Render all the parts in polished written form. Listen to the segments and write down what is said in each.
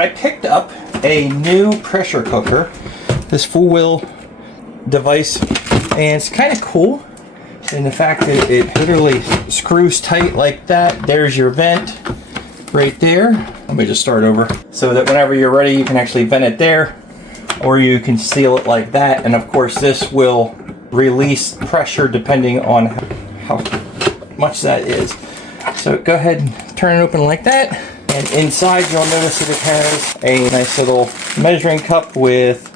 I picked up a new pressure cooker, this Fullwill device, and it's kind of cool in the fact that it literally screws tight like that. There's your vent right there. Let me just start over. So that whenever you're ready, you can actually vent it there, or you can seal it like that. And of course, this will release pressure depending on how much that is. So go ahead and turn it open like that. And inside, you'll notice that it has a nice little measuring cup with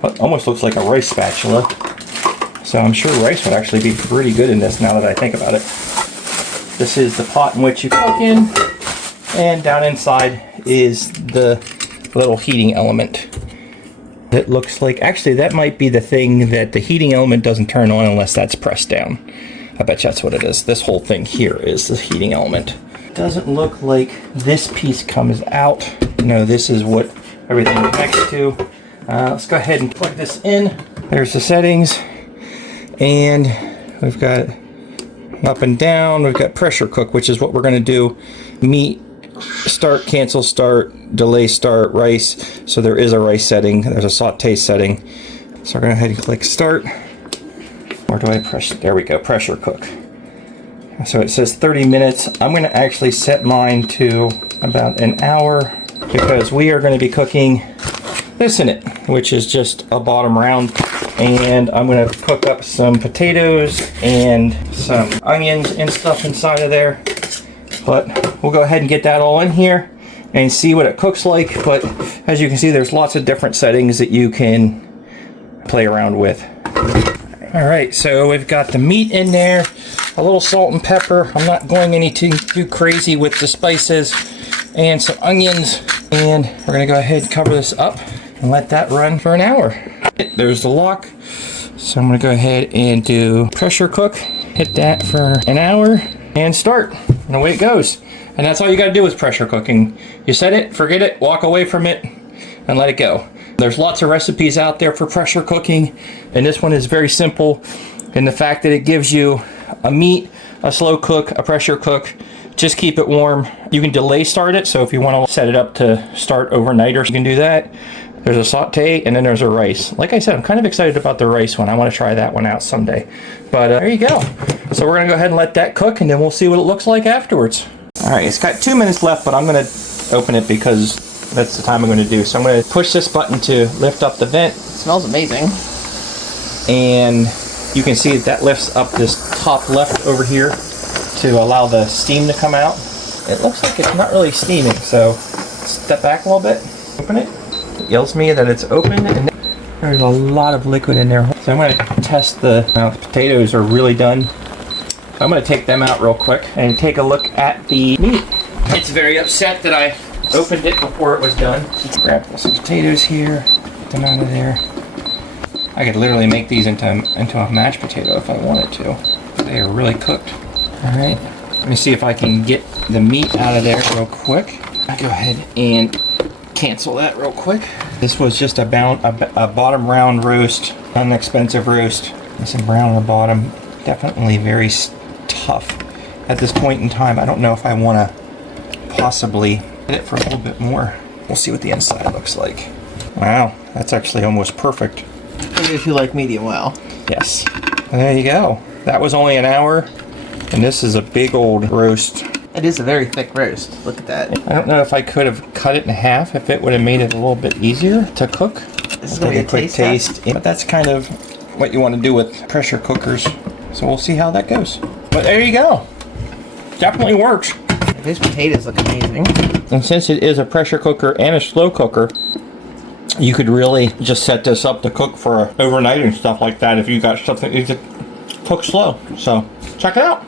what almost looks like a rice spatula. So I'm sure rice would actually be pretty good in this now that I think about it. This is the pot in which you cook in. And down inside is the little heating element. It looks like, actually that might be the thing that the heating element doesn't turn on unless that's pressed down. I bet you that's what it is. This whole thing here is the heating element. It doesn't look like this piece comes out. No, this is what everything connects to. Let's go ahead and plug this in. There's the settings. And we've got up and down. We've got pressure cook, which is what we're going to do. Meat, start, cancel, start, delay, start, rice. So there is a rice setting. There's a sauté setting. So we're going to go ahead and click start. Or do I press? There we go, pressure cook. So it says 30 minutes. I'm going to actually set mine to about an hour because we are going to be cooking this in it, which is just a bottom round. And I'm going to cook up some potatoes and some onions and stuff inside of there. But we'll go ahead and get that all in here and see what it cooks like. But as you can see, there's lots of different settings that you can play around with. All right, so we've got the meat in there, a little salt and pepper. I'm not going anything too crazy with the spices, and some onions. And we're going to go ahead and cover this up and let that run for an hour. There's the lock. So I'm going to go ahead and do pressure cook, hit that for an hour, and start. And away it goes. And that's all you got to do with pressure cooking. You set it, forget it, walk away from it, and let it go. There's lots of recipes out there for pressure cooking, and this one is very simple in the fact that it gives you a meat, a slow cook, a pressure cook. Just keep it warm. You can delay start it, so if you want to set it up to start overnight, or you can do that. There's a sauté, and then there's a rice. Like I said, I'm kind of excited about the rice one. I want to try that one out someday. But there you go. So we're going to go ahead and let that cook, and then we'll see what it looks like afterwards. All right, it's got 2 minutes left, but I'm going to open it because that's the time I'm going to do. So I'm going to push this button to lift up the vent. It smells amazing. And you can see that lifts up this top left over here to allow the steam to come out. It looks like it's not really steaming, so step back a little bit, open it. It yells me that it's open, and there's a lot of liquid in there. So I'm going to test the potatoes are really done. So I'm going to take them out real quick and take a look at the meat. It's very upset that I opened it before it was done. Let's grab some potatoes here, get them out of there. I could literally make these into a mashed potato if I wanted to. They are really cooked. All right, let me see if I can get the meat out of there real quick. I'll go ahead and cancel that real quick. This was just a bottom round roast, inexpensive roast. Nice and brown on the bottom. Definitely very tough. At this point in time, I don't know if I want to possibly hit it for a little bit more. We'll see what the inside looks like. Wow, that's actually almost perfect. Maybe if you like medium well. Yes. There you go. That was only an hour, and this is a big old roast. It is a very thick roast. Look at that. I don't know if I could have cut it in half if it would have made it a little bit easier to cook. This is going to be a quick taste. But that's kind of what you want to do with pressure cookers. So we'll see how that goes. But there you go. Definitely works. These potatoes look amazing. And since it is a pressure cooker and a slow cooker, you could really just set this up to cook for overnight and stuff like that if you got something you could cook slow. So check it out.